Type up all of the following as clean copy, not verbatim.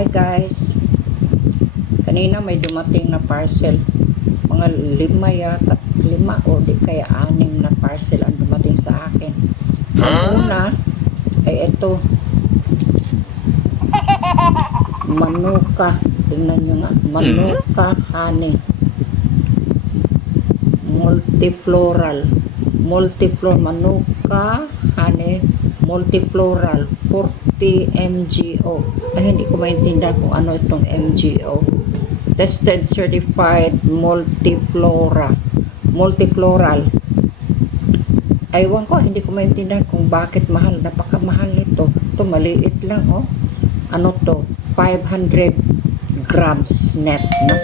Hi guys, kanina may dumating na parcel, mga 5 yata, 5 o di kaya 6 na parcel ang dumating sa akin. Ang una ay ito, Manuka. Tingnan nyo nga, Manuka honey multifloral Manuka honey multifloral 40 mgo. Ay, hindi ko maintindihan kung ano itong mgo. Tested certified multifloral. Aywan ko, hindi ko maintindihan kung bakit mahal. Napakamahal nito. Ito maliit lang, oh. Ano to? 500 grams net, no?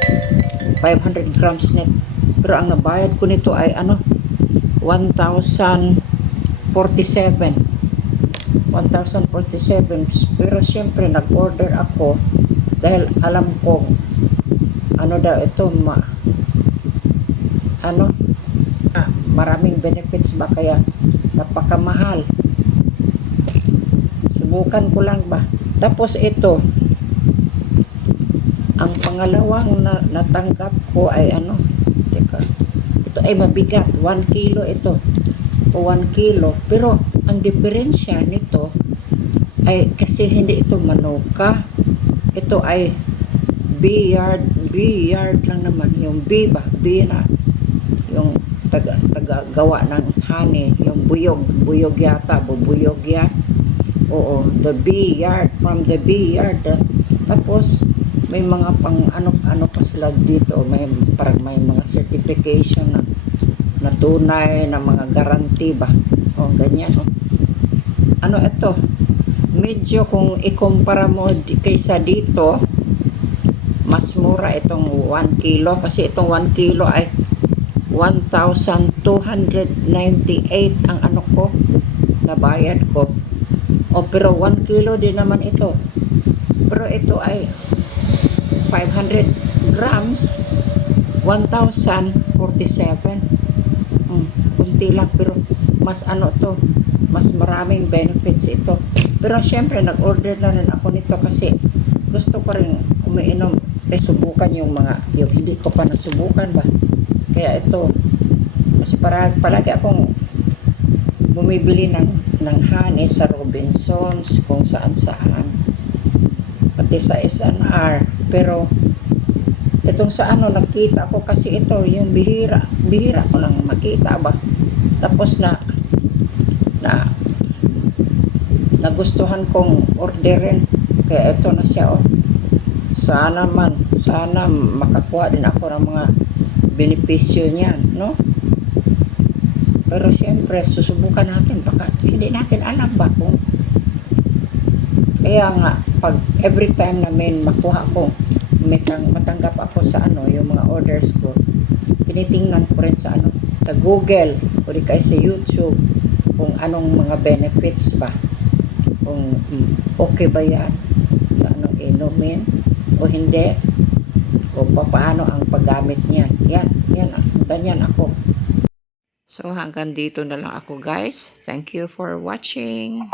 500 grams net. Pero ang nabayad ko nito ay ano? 1,047. Pero syempre nag-order ako dahil alam kong ano daw ito, maraming benefits ba, kaya napakamahal. Subukan ko lang ba. Tapos ito, ang pangalawang natanggap ko ay ano, teka, ito ay mabigat, 1 kilo ito, o 1 kilo. Pero ang diferensya nito ay kasi hindi ito Manuka, ito ay B-yard lang naman. Yung B ba? B na yung taga-gawa ng honey, yung buyog yata, bubuyog yan. Oo, the B-yard, from the B-yard. Tapos may mga pang ano pa sila dito, may parang may mga certification na tunay na mga guarantee ba. O ganyan, oh. Ano ito? Medyo kung ikumpara mo kaysa dito, mas mura itong 1 kilo kasi itong 1 kilo ay 1,298 ang ano ko, nabayad ko. O pero 1 kilo din naman ito. Pero ito ay 500 grams, 1,047. Kunti lang, pero mas ano to, mas maraming benefits ito. Pero syempre nag-order na rin ako nito kasi gusto ko rin umiinom, subukan yung hindi ko pa nasubukan ba. Kaya ito, kasi palagi akong bumibili ng honey sa Robinsons, kung saan pati sa SNR. Pero itong sa ano, nakita ko kasi ito yung bihira ko lang makita ba. Tapos nagustuhan kong orderin, kaya ito na siya, oh. Sana makakuha din ako ng mga benepisyo niyan, no? Pero siyempre susubukan natin, baka hindi natin alam ba kung, kaya nga pag every time namin makuha ko, matanggap ako sa ano, yung mga orders ko, tinitingnan ko rin sa ano, sa Google o di kaya sa YouTube kung anong mga benefits ba, kung okay ba yan sa ano, inumin o hindi, o paano ang paggamit niyan. Ganyan ako. So hanggang dito na lang ako guys. Thank you for watching.